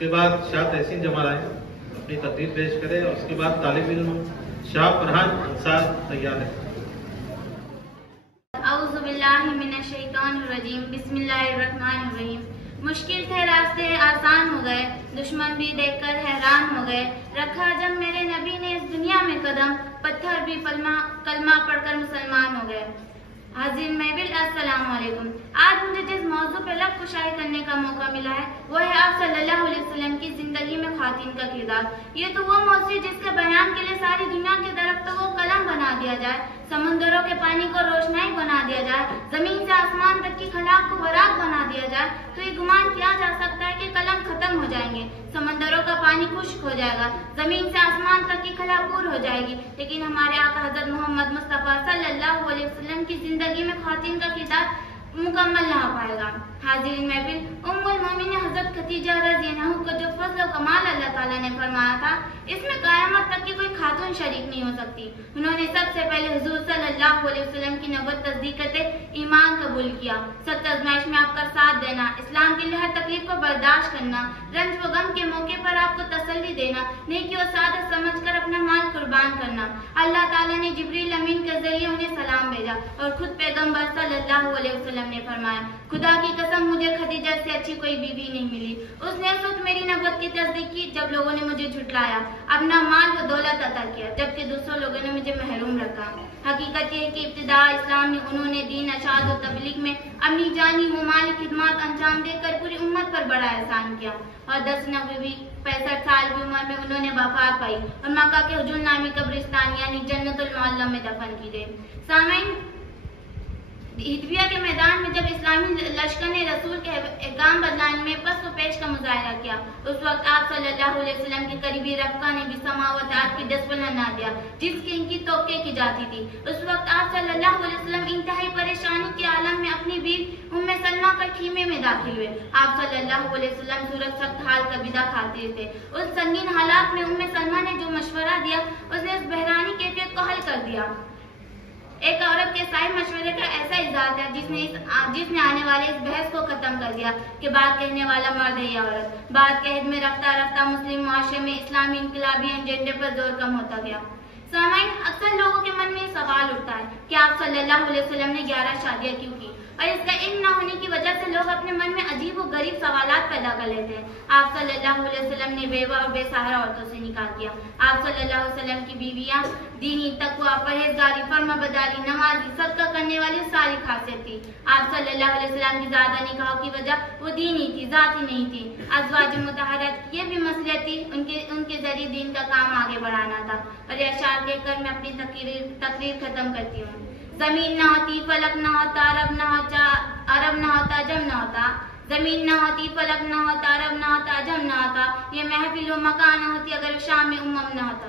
उसके बाद शाह तहसीन जमा आए अपनी तकरीर पेश करें और उसके बाद तालिब इल्म शाह फरहान अंसार तैयार है। औज़ु बिल्लाहि मिनश शैतानिर रजीम, बिस्मिल्लाहिर्रहमानिर रहीम। मुश्किल थे रास्ते आसान हो गए, दुश्मन भी देखकर हैरान हो गए। रखा जब मेरे नबी ने इस दुनिया में कदम, पत्थर भी कलमा पढ़कर मुसलमान हो गए। हाजिर महफिल अस्सलाम वालेकुम। आज मुझे जिस मौजू पर लब कुशाई करने का मौका मिला है वो है आप सल्लल्लाहु अलैहि वसल्लम की जिंदगी में खातिन का किरदार। ये तो वो मौजू जिसके बयान के लिए सारी दुनिया के दरख्तों को कलम बना दिया जाए, समंदरों के पानी को रोशनाई बना दिया जाए, जमीन से आसमान तक की खलाक को वराक बना दिया जाए, तो ये गुमान किया जा सकता है कि कलम खत्म हो जाएंगे, समंदरों का पानी खुश्क हो जाएगा, जमीन से आसमान तक की खला पूर हो जाएगी। लेकिन हमारे आका हजरत मोहम्मद मुस्तफा सल्लल्लाहु अलैहि वसल्लम की जिंदगी में खातिन का किरदार मुकम्मल ना हो पाएगा। हाजिरीन महफिल, उम्मुल मोमिनीन हजरत खदीजा रज़ियल्लाहु अन्हा को जो फज़ल और कमाल अल्लाह ताला ने फरमाया था, इसमें क़यामत तक की कोई खातून शरीक नहीं हो सकती। उन्होंने सबसे पहले हुजूर सल्लल्लाहु अलैहि वसल्लम की नबुव्वत तस्दीक करते ईमान कबूल किया, सख्त आज़माइश में आपका साथ देना, इस्लाम के लिए हर तकलीफ को बर्दाश्त करना, रंज व गम के मौके पर आपको तसल्ली देना, नेकी और सादत समझकर अपना माल कुर्बान करना। अल्लाह ताला ने जिब्रील अमीन के जरिए उन्हें सलाम भेजा और खुद पैगम्बर सल्लल्लाहु अलैहि वसल्लम ने फरमाया, खुदा की कसम मुझे खदीजा से अच्छी कोई बीवी नहीं मिली। उसने उस वक्त मेरी नबुव्वत की तस्दीक की जब लोगों ने मुझे झुटलाया, अपना माल व दौलत अता किया, जबकि दूसरों लोगों ने मुझे महरूम रखा। हकीकत यह है कि इब्तिदा इस्लाम में उन्होंने दीन अशाद और तबलीग में अपनी जानी व माली खिदमत अंजाम देकर पूरी उम्मत पर बड़ा एहसान किया और 10 नबवी 65 साल की उम्र में उन्होंने वफात पाई और मक्का के हुजूर नामी कब्रिस्तान यानी जन्नतुल मुअल्ला में दफन की गई। सामईन, हिदविया के मैदान में जब इस्लामी लश्कर ने रसूल के एहकाम बदलाने में पस्त व पेश का मुजाहिरा किया, उस वक्त आप सल्लल्लाहु अलैहि वसल्लम के करीबी रफ़का ने भी समावत की डिस्प्लिन ना दिया जिसकी इनकी तौक़े की जाती थी। उस वक्त आप सल्लल्लाहु अलैहि वसल्लम इंतहाई परेशानी के आलम में अपनी बीवी उम्मे सलमा का खीमे में दाखिल हुए। आप सल्लल्लाहु अलैहि वसल्लम सूरत सख्त हाल का विदा खाते थे। उस संगीन हालात में उम्मे सलमा ने जो मशवरा दिया उसने उस बहरानी कैफियत को हल कर दिया। एक औरत के साहिब मशवरे का ऐसा इजाज़ है जिसने आने वाले इस बहस को खत्म कर दिया कि बात कहने वाला मर्द है या औरत। बात के हिद में रफ्ता रफ्ता मुस्लिम मुआशरे में इस्लामी इनकलाबी एजेंडे पर जोर कम होता गया। सामाइन, अक्सर लोगों के मन में सवाल उठता है कि आप सल्लल्लाहु अलैहि वसल्लम ने 11 शादियां क्यों की, और इसका इल्म न होने की वजह से लोग अपने मन में अजीब व गरीब सवालात पैदा कर लेते हैं। आप सल्लल्लाहु अलैहि वसल्लम ने बेवा और बेसहारा औरतों से निकाह किया। आप सल्लल्लाहु अलैहि वसल्लम की बीवियां दीनी, तकवा, परहेजगारी, फर्माबरदारी, नमाजी, सदका करने वाली सारी खासियत थी। आप सल्लल्लाहु अलैहि वसल्लम की ज़्यादा निकाह की वजह वो दीनी थी, जाती नहीं थी। अज़वाज मुतहरत ये भी मसलियत थी, उनके जरिए दीन का काम आगे बढ़ाना था। और यह अशार कहकर मैं अपनी तकरीर खत्म करती हूँ। जमीन ना होती, फलक ना होता, अरब ना होता, अजम ना होता। जमीन ना होती, फलक ना होता, अरब ना होता, अजम ना होता। ये महफिल व मकान ना होती अगर शाम में उम्मम ना होता।